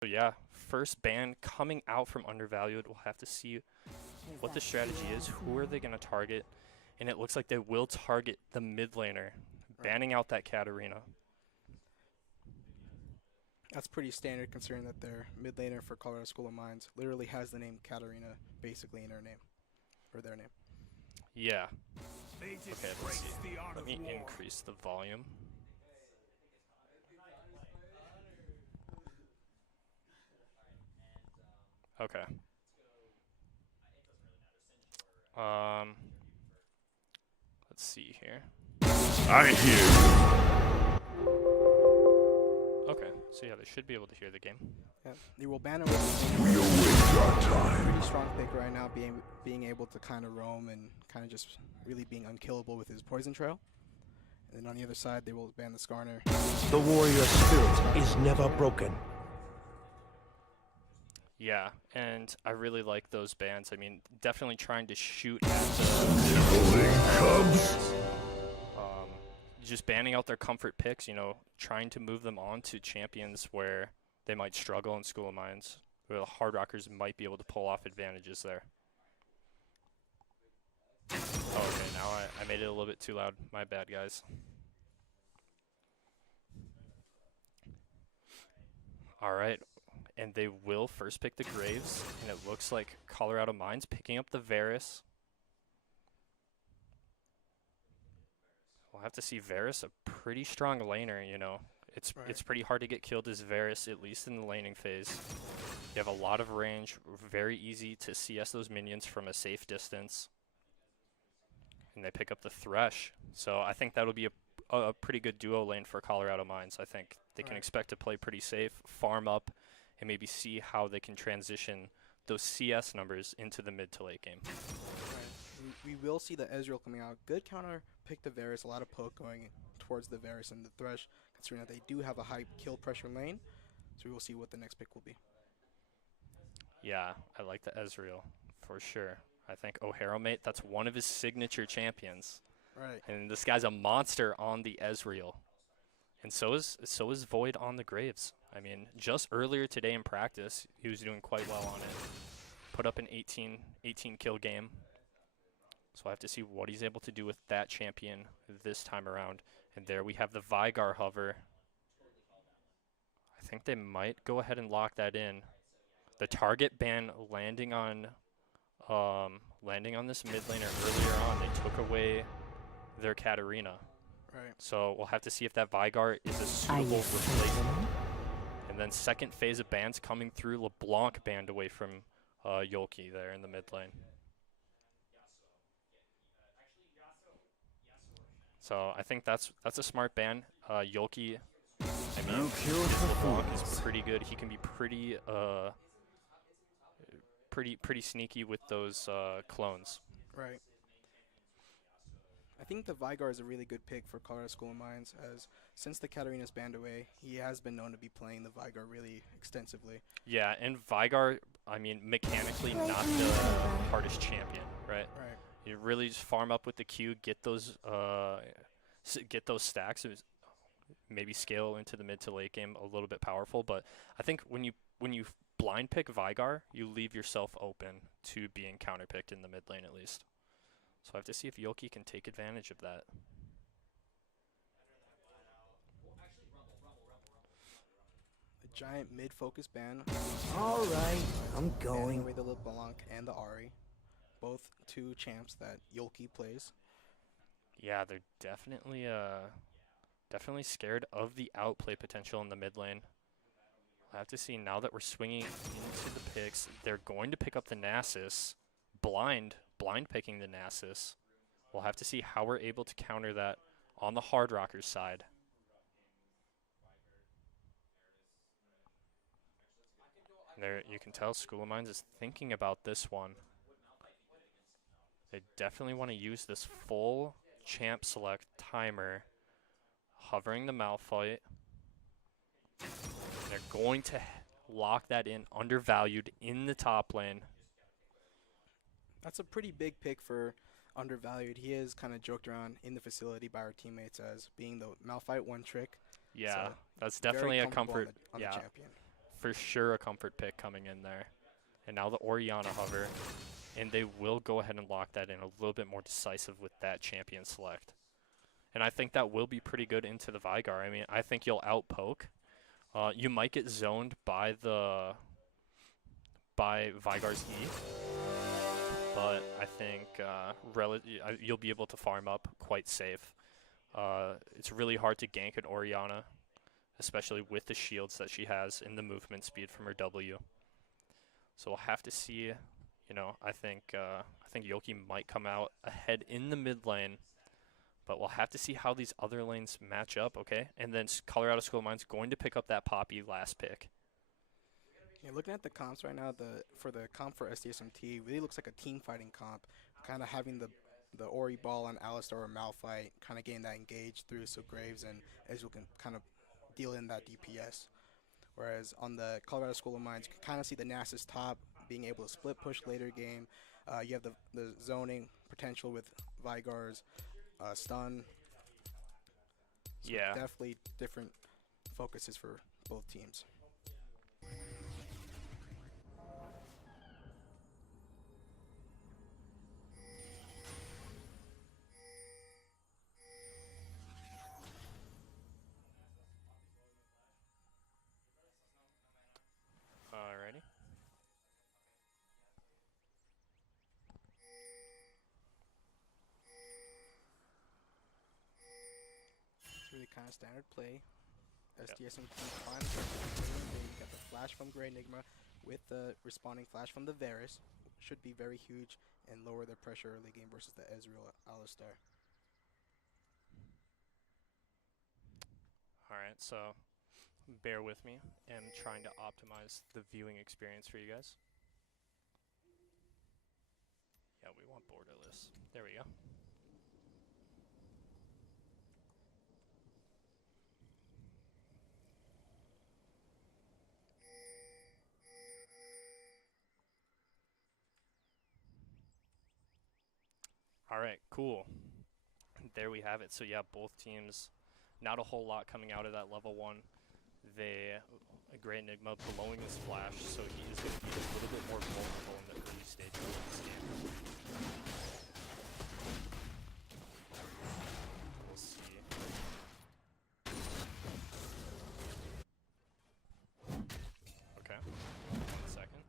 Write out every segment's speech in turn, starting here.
So yeah, first ban coming out from Undervalued. We'll have to see what the strategy is. Who are they going to target? And it looks like they will target the mid laner, Right. banning out that Katarina. That's pretty standard considering that their mid laner for Colorado School of Mines literally has the name Katarina basically in her name, or their name. Yeah. Okay, let's see. Let me increase the volume. Okay. Um, let's see here. I hear Okay, so yeah, they should be able to hear the game. Yeah. They will ban him with you. We await our time. pretty strong pick right now, being able to kind of roam and kind of just really being unkillable with his poison trail. And then on the other side, they will ban the Skarner. The warrior spirit is never broken. Yeah, and I really like those bans. I mean, definitely trying to shoot at the Nibbling cubs. just banning out their comfort picks, you know, trying to move them on to champions where they might struggle in School of Mines, where the Hardrockers might be able to pull off advantages there. Oh, okay, now I made it a little bit too loud. My bad, guys. All right, and they will first pick the Graves, and it looks like Colorado Mines picking up the Varus. We'll have to see Varus, a pretty strong laner, you know. It's pretty hard to get killed as Varus, at least in the laning phase. You have a lot of range, very easy to CS those minions from a safe distance. And they pick up the Thresh. So I think that'll be a pretty good duo lane for Colorado Mines. I think they can expect to play pretty safe, farm up, and maybe see how they can transition those CS numbers into the mid to late game. Right. We will see the Ezreal coming out. Good counter pick the Varus, a lot of poke going towards the Varus and the Thresh, considering that they do have a high kill pressure lane. So we will see what the next pick will be. Yeah, I like the Ezreal for sure. I think O'Hara Mate, that's one of his signature champions. Right. And this guy's a monster on the Ezreal. And so is Void on the Graves. I mean, just earlier today in practice, he was doing quite well on it. Put up an 18 kill game. So I have to see what he's able to do with that champion this time around. And there we have the Vigar hover. I think they might go ahead and lock that in. The target ban landing on this mid laner earlier on. They took away their Katarina. Right. So we'll have to see if that Vigar is a suitable replacement. And then second phase of bans coming through. LeBlanc banned away from Yolki there in the mid lane. So I think that's a smart ban. Yolki, I mean, LeBlanc is pretty good. He can be pretty sneaky with those clones. Right. I think the Vigar is a really good pick for Colorado School of Mines, as since the Katarina's banned away, he has been known to be playing the Vigar really extensively. Yeah, and Vigar, I mean, mechanically not the hardest champion, right? Right. You really just farm up with the Q, get those stacks, maybe scale into the mid to late game a little bit powerful. But I think when you blind pick Vigar, you leave yourself open to being counterpicked in the mid lane at least. So I have to see if Yolki can take advantage of that. A giant mid-focus ban. All right, I'm Banning going. away the LeBlanc and the Ahri, both two champs that Yolki plays. Yeah, they're definitely scared of the outplay potential in the mid lane. I have to see now that we're swinging into the picks. They're going to pick up the Nasus, blind picking the Nasus. We'll have to see how we're able to counter that on the Hardrockers side. There, you can tell School of Mines is thinking about this one. They definitely want to use this full champ select timer, hovering the Malphite. They're going to lock that in, undervalued in the top lane. That's a pretty big pick for undervalued. He is kind of joked around in the facility by our teammates as being the Malphite one trick. Yeah, So that's very definitely a comfortable comfort. on the champion. for sure a comfort pick coming in there. And now the Orianna hover, and they will go ahead and lock that in a little bit more decisive with that champion select. And I think that will be pretty good into the Vigar. I mean, I think you'll outpoke. You might get zoned by Vigar's E, but I think you'll be able to farm up quite safe. It's really hard to gank an Orianna, especially with the shields that she has and the movement speed from her W. So we'll have to see. You know, I think Yoki might come out ahead in the mid lane, but we'll have to see how these other lanes match up. Okay, and then Colorado School of Mines going to pick up that Poppy last pick. Yeah, looking at the comps right now, for the comp for SDSMT really looks like a team fighting comp, kind of having the Ori Ball and Alistar or Malphite kind of getting that engaged through, so Graves and Ezreal can kind of deal in that DPS. Whereas on the Colorado School of Mines, you can kind of see the Nasus top being able to split push later game. You have the zoning potential with Vigar's stun. So Yeah. definitely different focuses for both teams. Alrighty. It's really kind of standard play. SDSMT trying to get the game. You got the flash from Grey Enigma with the responding flash from the Varus. Should be very huge and lower their pressure early game versus the Ezreal Alistar. Alright, so bear with me. I'm trying to optimize the viewing experience for you guys. Yeah, we want borderless. There we go. Alright, cool. There we have it. So yeah, both teams, not a whole lot coming out of that level 1. A Great Enigma blowing his flash, so he is going to be a little bit more vulnerable in the early stages of this game. We'll see. Okay, 1 second.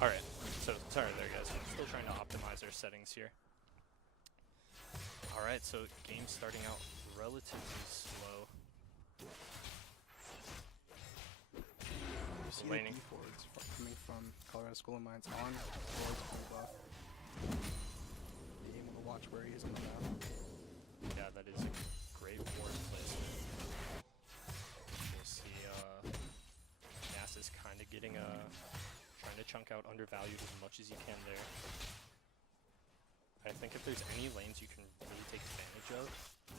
Alright, so sorry there guys, I'm still trying to optimize our settings here. Alright, so game starting out relatively slow. You see the D-forwards coming from Colorado School of Mines on towards full buff. Being able to watch where he is on the map. Yeah, that is a great ward placement. We'll see Nasus kind of getting trying to chunk out undervalued as much as you can there. I think if there's any lanes you can really take advantage of,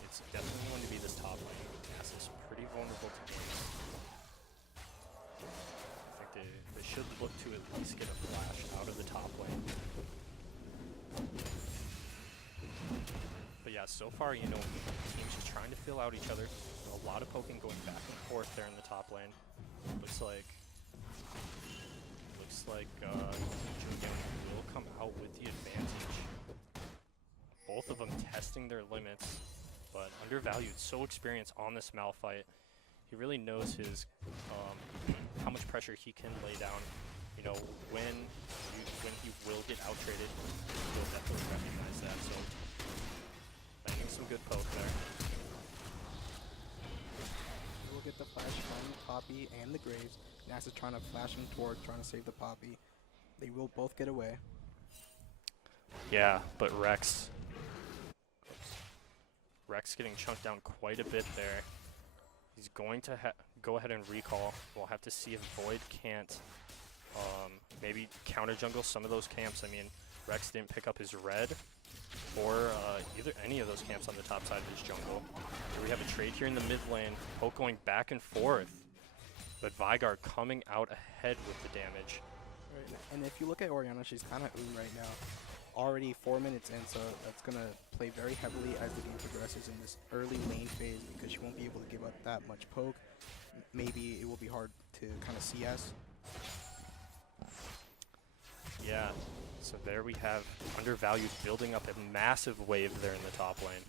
it's definitely going to be this top lane. Nasus pretty vulnerable to games. I think they should look to at least get a flash out of the top lane. But yeah, so far, you know, teams just trying to fill out each other. A lot of poking going back and forth there in the top lane. Looks like Jungyun will come out with the advantage. Both of them testing their limits, but undervalued. So experienced on this Malphite. He really knows his how much pressure he can lay down. You know, when he will get out traded, he'll definitely recognize that. So landing some good poke there. We'll get the flash from Poppy and the Graves. Nasus trying to flash him towards, trying to save the Poppy. They will both get away. Yeah, but Rex getting chunked down quite a bit there. He's going to go ahead and recall. We'll have to see if Void can't maybe counter jungle some of those camps. I mean, Rex didn't pick up his red, for either any of those camps on the top side of this jungle. Here we have a trade here in the mid lane. Poke going back and forth. But Vygar coming out ahead with the damage. Right. And if you look at Orianna, she's kind of right now. Already 4 minutes in, so that's going to play very heavily as the game progresses in this early lane phase because she won't be able to give up that much poke. Maybe it will be hard to kind of CS. Yeah, so there we have Undervalued building up a massive wave there in the top lane.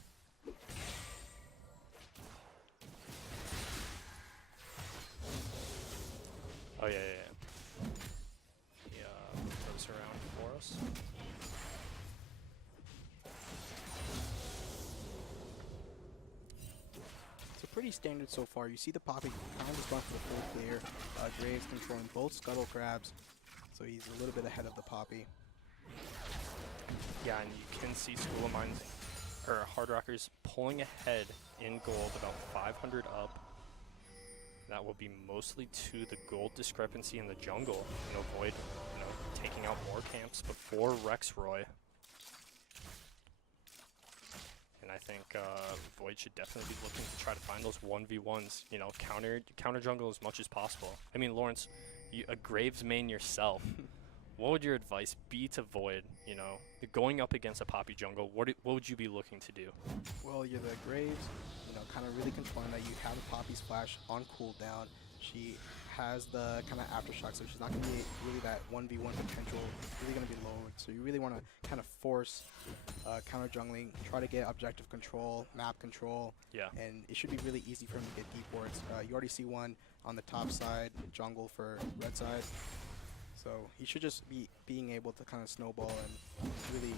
Oh yeah. Throws around for us. So pretty standard so far. You see the Poppy kind of just going for the full clear. Graves controlling both scuttle crabs, so he's a little bit ahead of the Poppy. Yeah, and you can see School of Mines, or Hardrockers pulling ahead in gold, about 500 up. That will be mostly to the gold discrepancy in the jungle and avoid, taking out more camps before Rexroy. And I think Void should definitely be looking to try to find those 1v1s, counter jungle as much as possible. I mean, Lawrence, a Graves main yourself. What would your advice be to Void, going up against a Poppy jungle? What would you be looking to do? Well, you're the Graves, kind of really controlling that you have a Poppy's flash on cooldown. She has the kind of aftershock, so she's not going to be really that 1v1 potential, really going to be lowered. So you really want to kind of force counter jungling, try to get objective control, map control, and it should be really easy for him to get deep wards. You already see one on the top side, jungle for red side. So he should just be being able to kind of snowball and really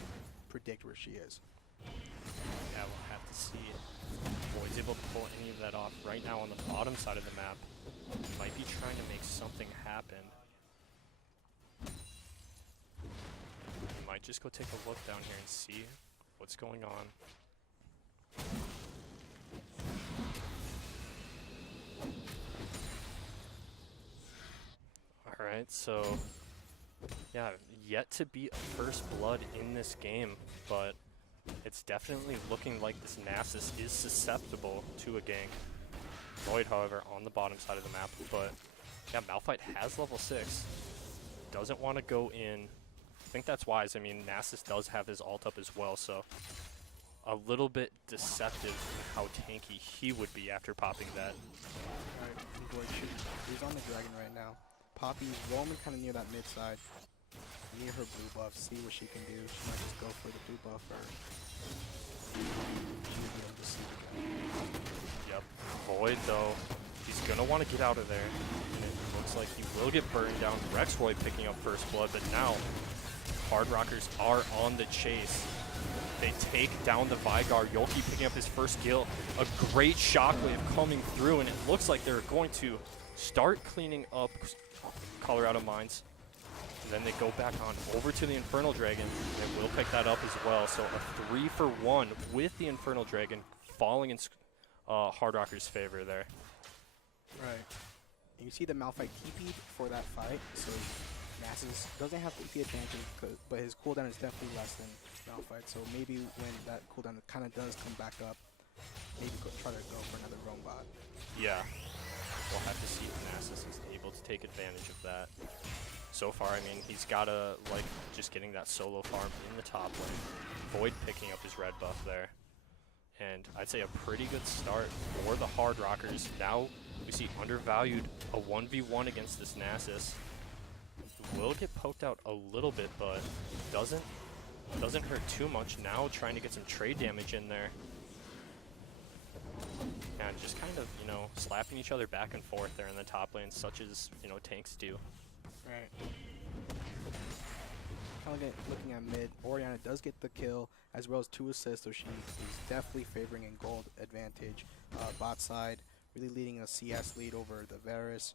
predict where she is. Yeah, we'll have to see if Void's able to pull any of that off. Right now on the bottom side of the map, he might be trying to make something happen. We might just go take a look down here and see what's going on. Alright, so yeah, yet to be a first blood in this game, but it's definitely looking like this Nasus is susceptible to a gank. Void, however, on the bottom side of the map, but yeah, Malphite has level 6. Doesn't want to go in. I think that's wise. I mean, Nasus does have his ult up as well, so a little bit deceptive in how tanky he would be after popping that. Alright, Void he's on the dragon right now. Poppy's roaming kind of near that mid side, near her blue buff, see what she can do. She might just go for the blue buff or Yep. Void though, he's gonna want to get out of there. And it looks like he will get burned down. Rexroy picking up first blood, but now Hardrockers are on the chase. They take down the Vygar. Yolki picking up his first kill. A great shockwave coming through, and it looks like they're going to start cleaning up Colorado Mines. And then they go back on over to the Infernal Dragon, and will pick that up as well. So a 3-for-1 with the Infernal Dragon falling in Hardrocker's favor there. Right. And you see the Malphite TP'd for that fight, so Nasus doesn't have TP advantage, but his cooldown is definitely less than Malphite. So maybe when that cooldown kind of does come back up, maybe try to go for another roam bot. Yeah. We'll have to see if Nasus is able to take advantage of that. So far, I mean, he's gotta like just getting that solo farm in the top lane. Void picking up his red buff there. And I'd say a pretty good start for the Hardrockers. Now we see Undervalued a 1v1 against this Nasus. Will get poked out a little bit, but doesn't hurt too much. Now trying to get some trade damage in there. And just kind of, slapping each other back and forth there in the top lane, such as, tanks do. Right. Kind of looking at mid, Orianna does get the kill as well as 2 assists, so she is definitely favoring in gold advantage. Bot side, really leading a CS lead over the Varus.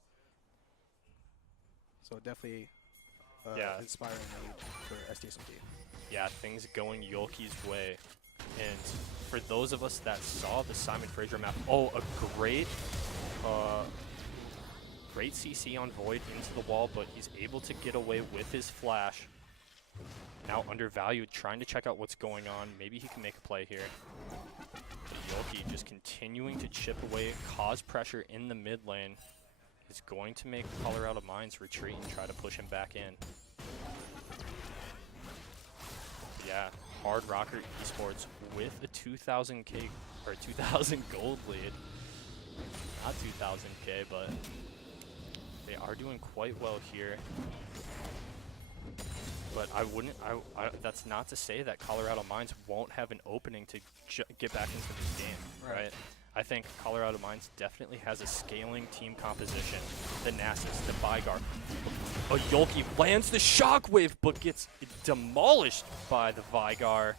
So definitely inspiring lead for SDSMT. Yeah, things going Yolki's way. And for those of us that saw the Simon Fraser map, a great CC on Void into the wall, but he's able to get away with his flash. Now Undervalued, trying to check out what's going on. Maybe he can make a play here. But Yoki just continuing to chip away, cause pressure in the mid lane. Is going to make Colorado Mines retreat and try to push him back in. Yeah, Hardrocker Esports with a 2,000K or 2,000 gold lead. Not 2,000K, but they are doing quite well here. But I wouldn't. That's not to say that Colorado Mines won't have an opening to get back into this game, right? I think Colorado Mines definitely has a scaling team composition. The Nasus, the Vygar. Yoki lands the Shockwave, but gets demolished by the Vygar.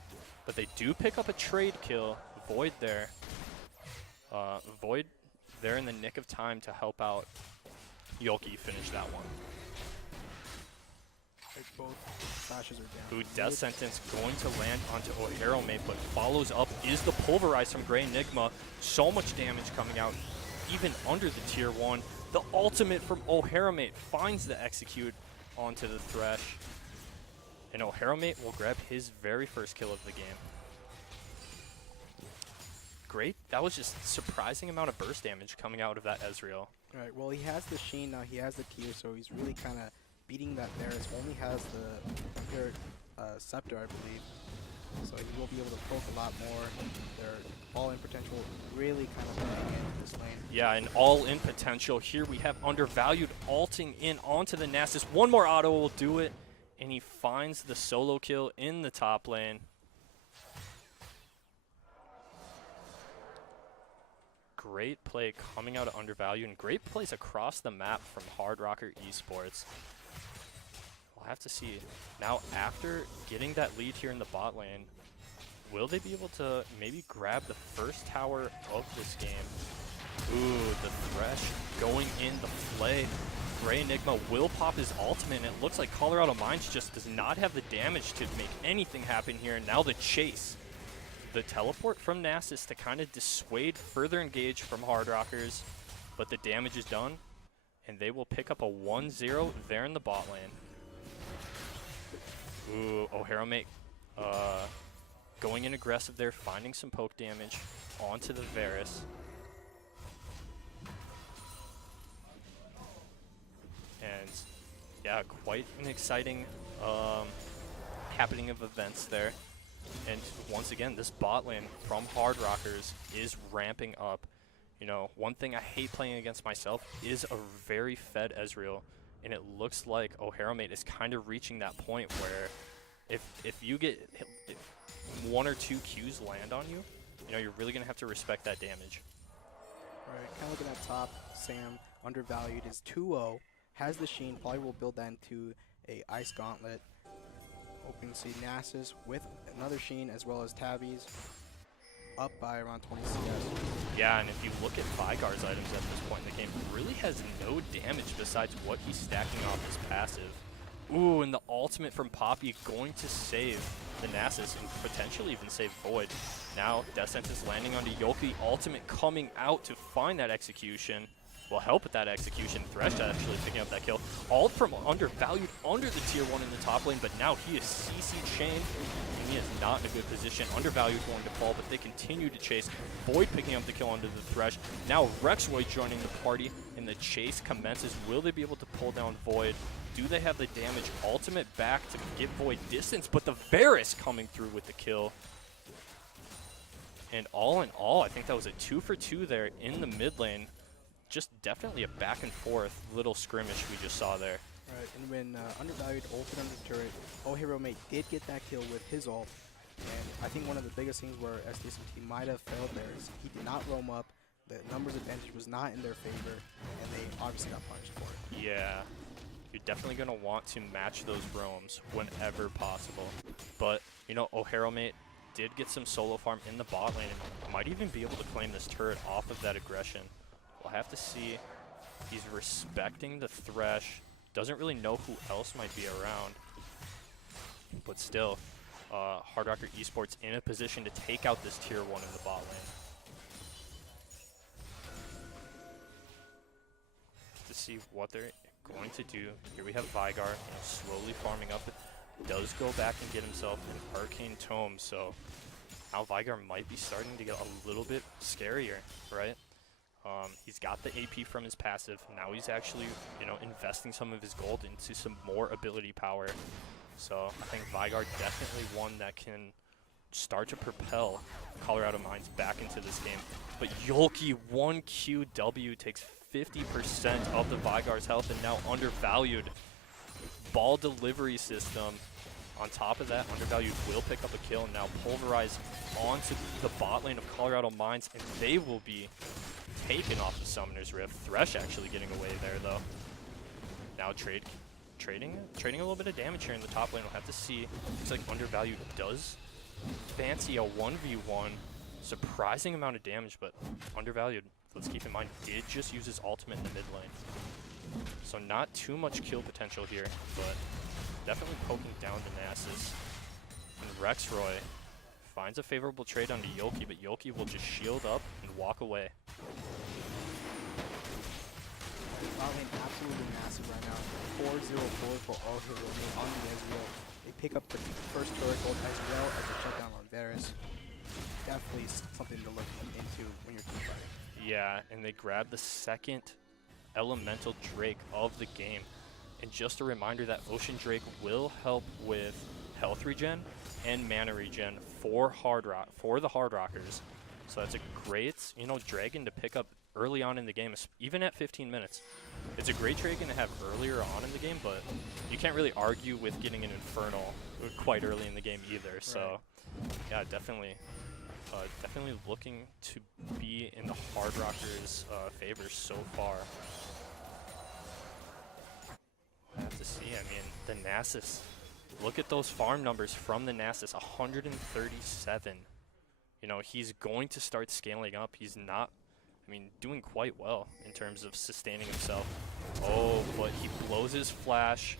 But they do pick up a trade kill. Void there. Void there in the nick of time to help out Yoki finish that one. Both slashes are down. Ooh, Death Sentence going to land onto O'Haromate, but follows up is the Pulverize from Grey Enigma. So much damage coming out, even under the tier 1. The ultimate from O'Haromate finds the execute onto the Thresh. And O'Haromate will grab his very first kill of the game. Great. That was just surprising amount of burst damage coming out of that Ezreal. Right, well, he has the Sheen now, he has the tier, so he's really kind of beating that Varus. Only has the Scepter, I believe. So he will be able to poke a lot more. Their all-in potential really kind of playing in this lane. Yeah, and all-in potential. Here we have Undervalued ulting in onto the Nasus. One more auto will do it, and he finds the solo kill in the top lane. Great play coming out of Undervalued, and great plays across the map from Hardrocker Esports. We'll have to see. Now, after getting that lead here in the bot lane, will they be able to maybe grab the first tower of this game? Ooh, the Thresh going in, the Flay. Grey Enigma will pop his ultimate, and it looks like Colorado Mines just does not have the damage to make anything happen here. And now the chase. The teleport from Nasus to kind of dissuade further engage from Hardrockers, but the damage is done, and they will pick up a 1-0 there in the bot lane. Ooh, O'Haromate going in aggressive there, finding some poke damage onto the Varus. And yeah, quite an exciting happening of events there. And once again, this bot lane from Hardrockers is ramping up. You know, one thing I hate playing against myself is a very fed Ezreal. And it looks like O'Haromate is kind of reaching that point where if you get if 1 or 2 Qs land on you, you know, you're really going to have to respect that damage. Right, kind of looking at top, Sam, Undervalued is 2-0, has the Sheen, probably will build that into a Ice Gauntlet. Hoping to see Nasus with another Sheen as well as Tabbies up by around 20 CS. Yeah, and if you look at Vygar's items at this point in the game, really has no damage besides what he's stacking off his passive. Ooh, and the ultimate from Poppy going to save the Nasus and potentially even save Void. Now, Death Sentence landing onto Yoki, ultimate coming out to find that execution. Will help with that execution. Thresh actually picking up that kill. Ult from Undervalued under the tier 1 in the top lane, but now he is CC chained, and he is not in a good position. Undervalued going to fall, but they continue to chase. Void picking up the kill under the Thresh. Now Rexroy joining the party, and the chase commences. Will they be able to pull down Void? Do they have the damage? Ultimate back to give Void distance, but the Varus coming through with the kill. And all in all, I think that was a 2 for 2 there in the mid lane. Just definitely a back and forth little skirmish we just saw there. Right, and when Undervalued ulted under the turret, O'Haromate did get that kill with his ult. And I think one of the biggest things where SDSMT might have failed there is he did not roam up, the numbers advantage was not in their favor, and they obviously got punished for it. Yeah, you're definitely going to want to match those roams whenever possible. But, you know, O'Haromate did get some solo farm in the bot lane and might even be able to claim this turret off of that aggression. We'll have to see. He's respecting the Thresh. Doesn't really know who else might be around. But still, Hardrocker Esports in a position to take out this tier 1 in the bot lane. To see what they're going to do. Here we have Vygar, you know, slowly farming up. does go back and get himself an Arcane Tome, so now Vigar might be starting to get a little bit scarier, right? He's got the AP from his passive. Now he's actually, you know, investing some of his gold into some more ability power. So I think Vigar definitely one that can start to propel Colorado Mines back into this game. But Yolki, 1 QW takes 50% of the Vigar's health and now undervalued. Ball delivery system. On top of that, undervalued will pick up a kill and now pulverize onto the bot lane of Colorado Mines, and they will be taken off the Summoner's Rift. Thresh actually getting away there though. Now trading a little bit of damage here in the top lane. We'll have to see. Looks like undervalued does fancy a 1v1. Surprising amount of damage, but undervalued, let's keep in mind, did just use his ultimate in the mid lane. So not too much kill potential here, but definitely poking down the Nasus. And Rexroy finds a favorable trade onto Yolki, but Yolki will just shield up and walk away. Bot lane absolutely massive right now. 4-0-4 for all hero on the Ezreal. They pick up the first turret gold as well as a shutdown on Varus. Definitely something to look into when you're team fighting. Yeah, and they grab the second elemental Drake of the game. And just a reminder that Ocean Drake will help with health regen and mana regen for the Hardrockers. So that's a great, you know, dragon to pick up early on in the game, even at 15 minutes. It's a great dragon to have earlier on in the game, but you can't really argue with getting an Infernal quite early in the game either. So, yeah, definitely looking to be in the Hardrockers' favor so far. I have to see. I mean, the Nasus. Look at those farm numbers from the Nasus. 137. You know, he's going to start scaling up. He's not, I mean, doing quite well in terms of sustaining himself. Oh, but he blows his flash.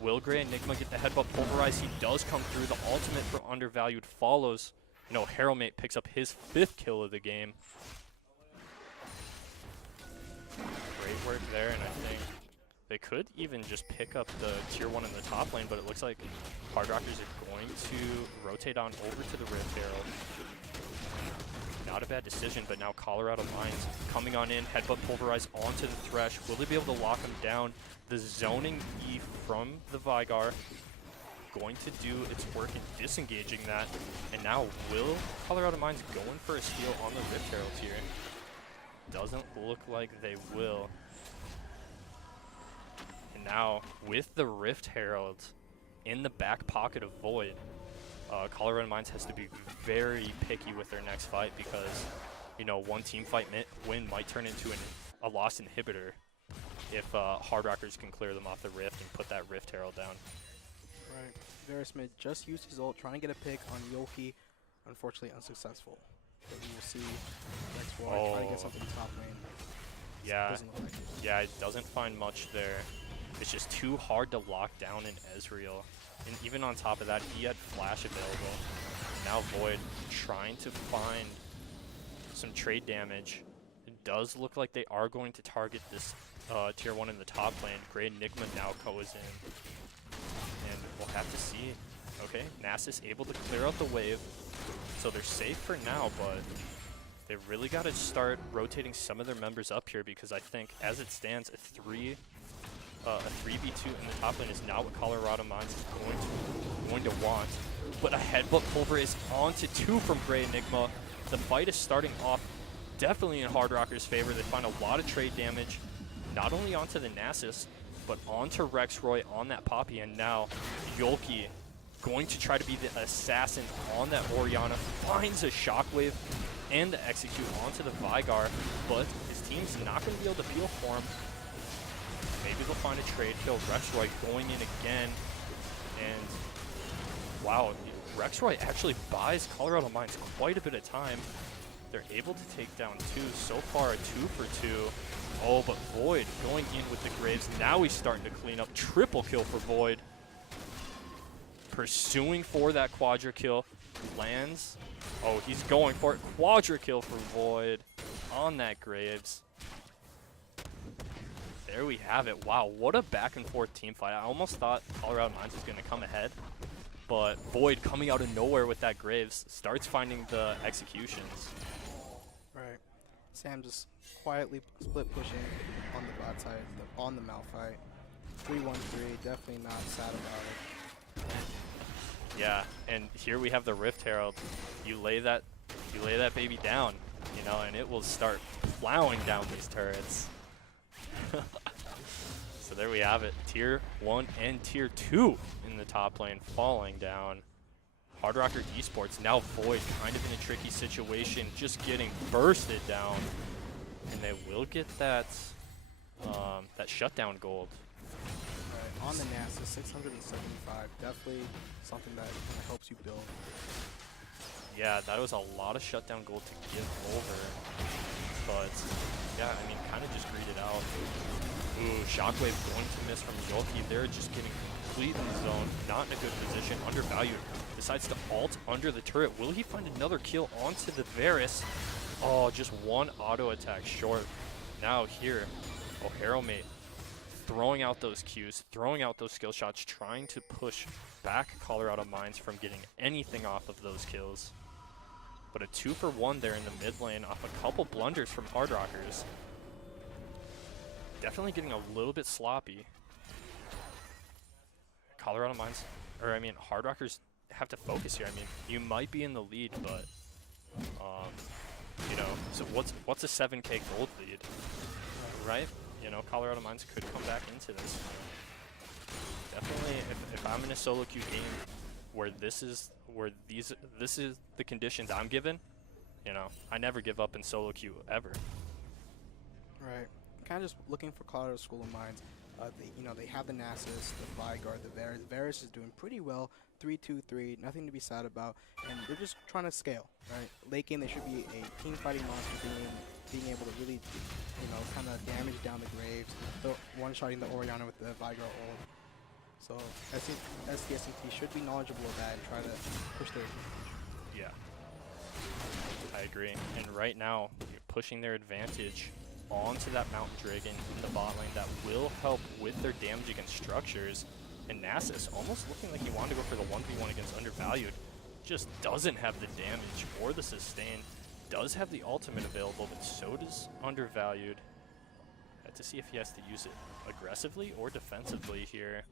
Will Grey Enigma get the headbutt pulverize? He does come through. The ultimate from undervalued follows. No, Heraldmate picks up his 5th kill of the game. Great work there, and I think they could even just pick up the tier 1 in the top lane, but it looks like Hardrockers are going to rotate on over to the Rift Herald. Not a bad decision, but now Colorado Mines coming on in, headbutt pulverize onto the Thresh. Will they be able to lock him down? The zoning E from the Vigar going to do its work in disengaging that. And now will Colorado Mines going for a steal on the Rift Herald here? Doesn't look like they will. And now with the Rift Herald in the back pocket of Void, Colorado Mines has to be very picky with their next fight because, you know, one team fight win might turn into a lost inhibitor if Hardrockers can clear them off the Rift and put that Rift Herald down. Right. Varus mid just used his ult, trying to get a pick on Yolki. Unfortunately unsuccessful. But we will see Rexroy try to get something top lane. Yeah, Doesn't look like it. yeah, it doesn't find much there. It's just too hard to lock down in Ezreal. And even on top of that, he had flash available. Now Void trying to find some trade damage. It does look like they are going to target this tier 1 in the top lane. Grey Enigma now goes in. And we'll have to see. Okay, Nasus able to clear out the wave. So they're safe for now, but they really got to start rotating some of their members up here because I think as it stands, a 3v2 in the top lane is not what Colorado Mines is going to want. But a headbutt pulver is onto 2 from Grey Enigma. The fight is starting off definitely in Hardrockers' favor. They find a lot of trade damage, not only onto the Nasus, but onto Rexroy on that Poppy. And now Yolki going to try to be the assassin on that Orianna. Finds a Shockwave and the execute onto the Vigar, but his team's not going to be able to peel for him. Maybe they'll find a trade kill. Rexroy going in again. And wow, Rexroy actually buys Colorado Mines quite a bit of time. They're able to take down 2. So far, a 2 for 2. Oh, but Void going in with the Graves. Now he's starting to clean up. Triple kill for Void. Pursuing for that quadra kill. Lands. Oh, he's going for it. Quadra kill for Void on that Graves. there we have it. Wow, what a back and forth team fight. I almost thought Colorado Mines was going to come ahead, but Void coming out of nowhere with that Graves starts finding the executions. Right. Sam just quietly split pushing on the bot side, on the Malphite. 3-1-3, definitely not sad about it. Yeah, and here we have the Rift Herald. You lay that baby down, you know, and it will start plowing down these turrets. So there we have it. Tier 1 and Tier 2 in the top lane falling down. Hardrocker Esports, now Void, kind of in a tricky situation, just getting bursted down. And they will get that that shutdown gold. Right. On the NASA, 675, definitely something that kind of helps you build. Yeah, that was a lot of shutdown gold to give over. But, yeah, I mean, kind of just greed it out. Ooh, Shockwave going to miss from Yolki. They're just getting complete in the zone, not in a good position, undervalued. Decides to ult under the turret. Will he find another kill onto the Varus? Oh, just one auto attack short. Now here, O'Harrowmate throwing out those Qs, throwing out those skill shots, trying to push back Colorado Mines from getting anything off of those kills. But a 2-for-1 there in the mid lane off a couple blunders from Hardrockers. Definitely getting a little bit sloppy. Colorado Mines, or I mean Hardrockers have to focus here. I mean, you might be in the lead, but you know, so what's a 7K gold lead, right? You know, Colorado Mines could come back into this. Definitely, if I'm in a solo queue game where this is the conditions I'm given, you know, I never give up in solo queue ever. Right. Kind of just looking for Colorado School of Mines. They have the Nasus, the Vigard, the Varus. Varus is doing pretty well. 3-2-3, nothing to be sad about, and they're just trying to scale, right? Late game, they should be a team fighting monster, being able to really, you know, kind of damage down the Graves, one-shotting the Orianna with the Vigor ult. So I think SDSMT should be knowledgeable of that and try to push their advantage. Yeah, I agree. And right now, you're pushing their advantage onto that Mountain Dragon in the bot lane that will help with their damage against structures. And Nasus, almost looking like he wanted to go for the 1v1 against Undervalued, just doesn't have the damage or the sustain. Does have the ultimate available, but so does Undervalued. Have to see if he has to use it aggressively or defensively here.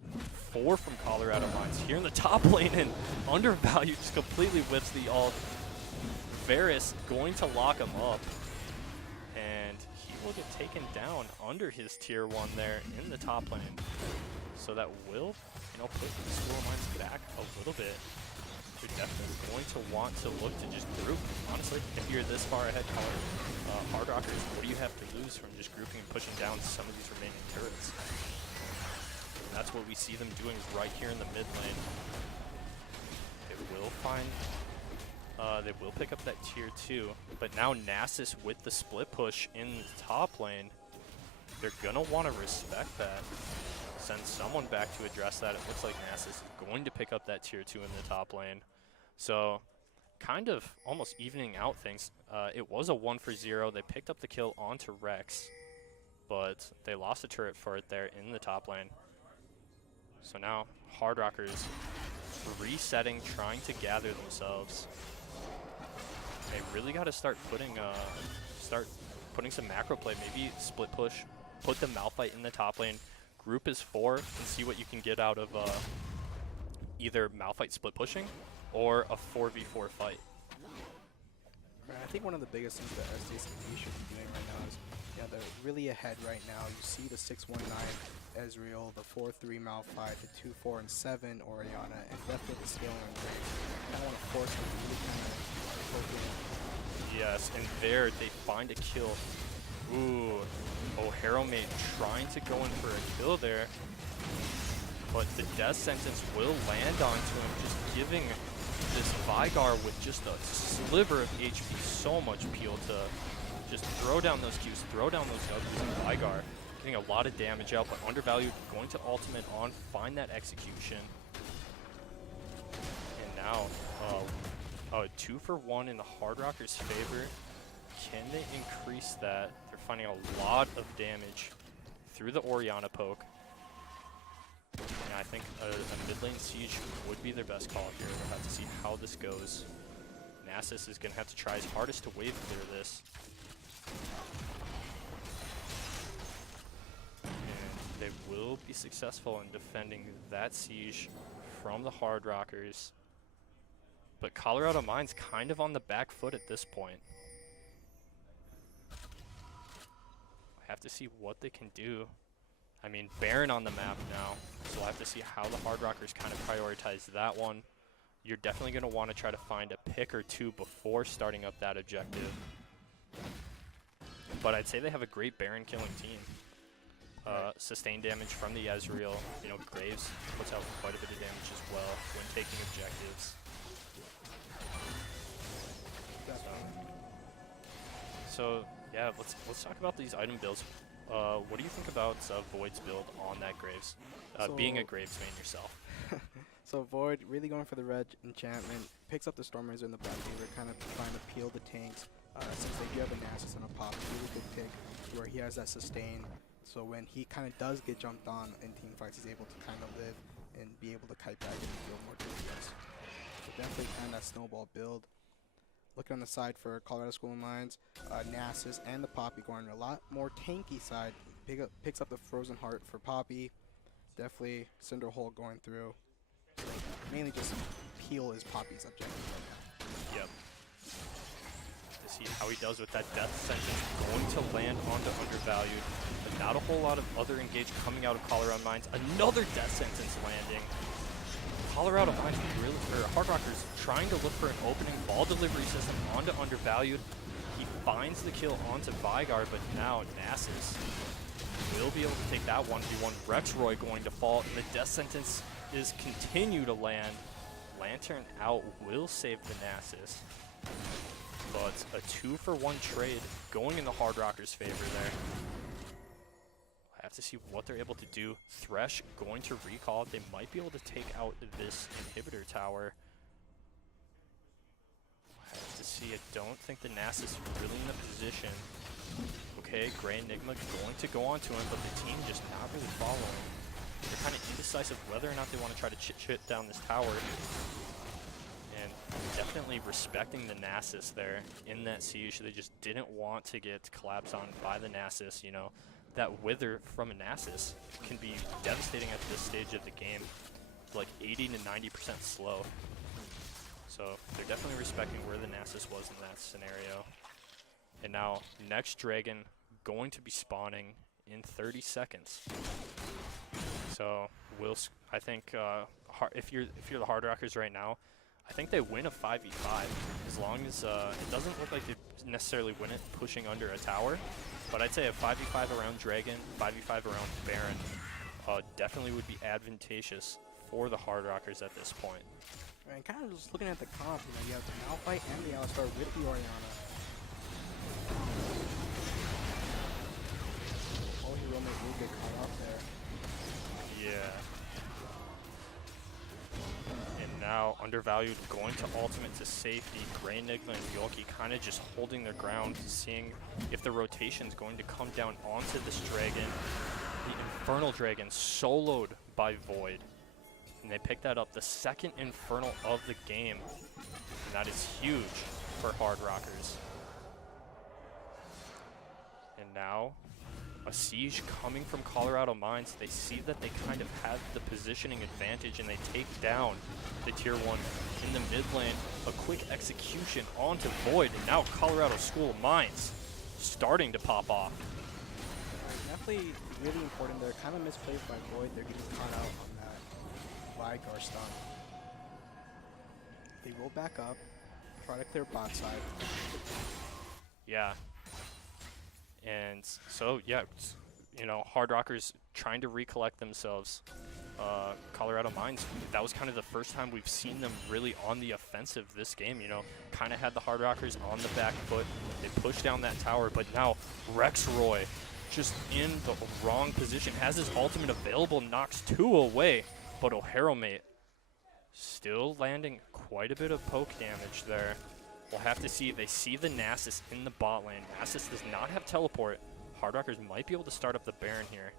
4 from Colorado Mines here in the top lane, and Undervalued just completely whips the ult. Varus going to lock him up, and he will get taken down under his tier 1 there in the top lane. So that will, you know, put the School of Mines back a little bit. You're definitely going to want to look to just group. Honestly, if you're this far ahead, Hardrockers, what do you have to lose from just grouping and pushing down some of these remaining turrets? And that's what we see them doing is right here in the mid lane. They will find, they will pick up that tier 2, but now Nasus with the split push in the top lane, they're gonna want to respect that. Send someone back to address that. It looks like Nasus is going to pick up that tier 2 in the top lane. So kind of almost evening out things. It was a 1-for-0. They picked up the kill onto Rex, but they lost a turret for it there in the top lane. So now Hardrockers resetting, trying to gather themselves. They really got to start putting some macro play, maybe split push, put the Malphite in the top lane, group is 4, and see what you can get out of either Malphite split pushing or a 4v4 fight. Right, I think one of the biggest things that SDSMT should be doing right now is, yeah, they're really ahead right now. You see the 6-1-9 Ezreal, the 4-3 Malphite, the 2-4 and 7 Orianna, and definitely the scaling on Graves. I kind of want to force them to really kind of focus. Yes, and there they find a kill. Ooh, O'Harrowmate trying to go in for a kill there, but the death sentence will land onto him, just giving this Vigor with just a sliver of HP so much peel to just throw down those Qs, throw down those W's, and Vigor getting a lot of damage out, but Undervalued going to ultimate on, find that execution. And now, a 2-for-1 in the Hardrockers' favor. Can they increase that? They're finding a lot of damage through the Orianna poke. And I think a mid lane siege would be their best call here. We'll have to see how this goes. Nasus is going to have to try his hardest to wave clear this. And they will be successful in defending that siege from the Hardrockers. But Colorado Mines kind of on the back foot at this point. Have to see what they can do. I mean, Baron on the map now, so we'll have to see how the Hardrockers kind of prioritize that one. You're definitely going to want to try to find a pick or two before starting up that objective. But I'd say they have a great Baron killing team. Sustained damage from the Ezreal. You know, Graves puts out quite a bit of damage as well when taking objectives. So yeah, let's talk about these item builds. What do you think about Void's build on that Graves? Being a Graves main yourself. So Void really going for the red enchantment, picks up the Stormrazor in the back favor, kind of trying to peel the tanks. Since they do have a Nasus and a Pop, really good pick where he has that sustain. So when he kind of does get jumped on in team fights, he's able to kind of live and be able to kite back and deal more damage. So definitely kind of that snowball build. Looking on the side for Colorado School of Mines, Nasus and the Poppy going a lot more tanky side. Picks up the Frozen Heart for Poppy. Definitely Cinderhole going through. Mainly just peel is Poppy's objective right now. Yep. To see how he does with that death sentence going to land onto Undervalued. But not a whole lot of other engage coming out of Colorado Mines. Another death sentence landing. Colorado Mines really, or Hardrockers trying to look for an opening ball delivery system onto Undervalued. He finds the kill onto Vygar, but now Nasus will be able to take that 1v1. Rexroy going to fall, and the death sentence is continue to land. Lantern out will save the Nasus. But a 2-for-1 trade going in the Hardrockers' favor there. Have to see what they're able to do. Thresh going to recall. They might be able to take out this inhibitor tower. Have to see. I don't think the Nasus is really in a position. Okay, Grey Enigma going to go onto him, but the team just not really following. They're kind of indecisive whether or not they want to try to chit down this tower. And definitely respecting the Nasus there in that siege. They just didn't want to get collapsed on by the Nasus, you know. That Wither from a Nasus can be devastating at this stage of the game. Like 80 to 90% slow. So they're definitely respecting where the Nasus was in that scenario. And now next dragon going to be spawning in 30 seconds. So I think if you're the Hardrockers right now, I think they win a 5v5 as long as it doesn't look like they necessarily win it pushing under a tower. But I'd say a 5v5 around Dragon, 5v5 around Baron definitely would be advantageous for the Hardrockers at this point. And kind of just looking at the comp, you know, you have the Malphite and the Alistar with the Orianna. Oh, he will get caught up there. Yeah. And now Undervalued going to ultimate to safety. Grey Enigma and Yorkie kind of just holding their ground, seeing if the rotation's going to come down onto this dragon. The Infernal Dragon soloed by Void. And they pick that up, the second Infernal of the game. And that is huge for Hardrockers. And now a siege coming from Colorado Mines. They see that they kind of have the positioning advantage and they take down the tier 1 in the mid lane. A quick execution onto Void, and now Colorado School of Mines starting to pop off. Definitely really important there. Kind of misplaced by Void. They're getting caught out on that Vygar stun. They roll back up, try to clear bot side. Yeah. And so, yeah, you know, Hardrockers trying to recollect themselves. Colorado Mines, that was kind of the first time we've seen them really on the offensive this game, you know. Kind of had the Hardrockers on the back foot. They pushed down that tower, but now Rexroy just in the wrong position. Has his ultimate available, knocks 2 away, but Oharomate still landing quite a bit of poke damage there. We'll have to see. They see the Nasus in the bot lane. Nasus does not have teleport. Hardrockers might be able to start up the Baron here.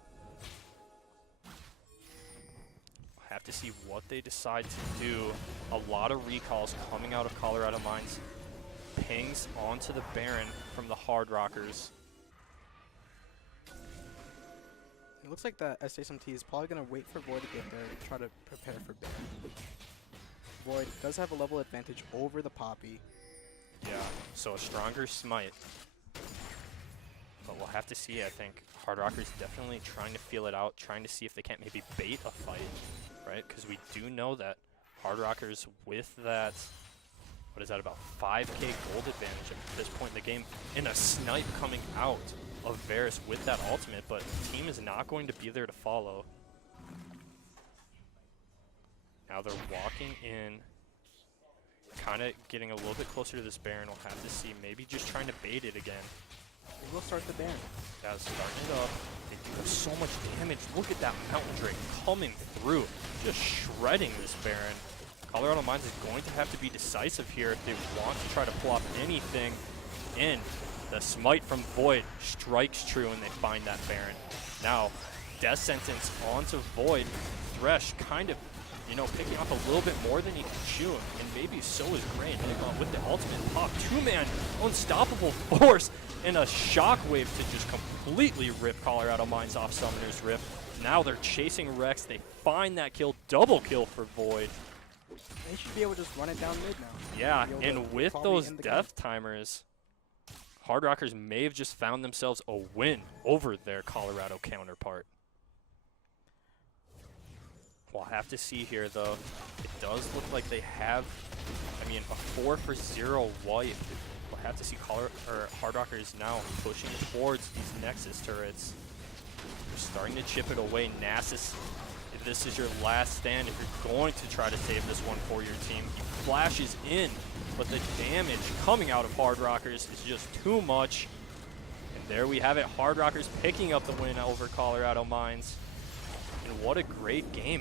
We'll have to see what they decide to do. A lot of recalls coming out of Colorado Mines. Pings onto the Baron from the Hardrockers. It looks like that SSMT is probably going to wait for Void to get there to try to prepare for Baron. Void does have a level advantage over the Poppy. Yeah, so a stronger smite. But we'll have to see, I think. Hardrockers definitely trying to feel it out, trying to see if they can't maybe bait a fight, right? Because we do know that Hardrockers with that, what is that, about 5k gold advantage at this point in the game, and a snipe coming out of Varus with that ultimate, but the team is not going to be there to follow. Now they're walking in, kind of getting a little bit closer to this Baron. We'll have to see, maybe just trying to bait it again. They will start the Baron. Yeah, starting it up. They do have so much damage. Look at that Mountain Drake coming through, just shredding this Baron. Colorado Mines is going to have to be decisive here if they want to try to pull off anything. And the smite from Void strikes true and they find that Baron. Now, Death Sentence onto Void. Thresh kind of, you know, picking off a little bit more than he can chew, and maybe so is Grain. With the ultimate pop, two-man unstoppable force, and a shockwave to just completely rip Colorado Mines off Summoner's Rift. Now they're chasing Rex. They find that kill, double kill for Void. They should be able to just run it down mid now. Yeah, and with those death timers, Hardrockers may have just found themselves a win over their Colorado counterpart. We'll have to see here, though. It does look like they have, I mean, a 4-for-0 wipe. We'll have to see Hardrockers now pushing towards these Nexus turrets. They're starting to chip it away. Nasus, if this is your last stand, if you're going to try to save this one for your team, he flashes in, but the damage coming out of Hardrockers is just too much. And there we have it, Hardrockers picking up the win over Colorado Mines. And what a great game.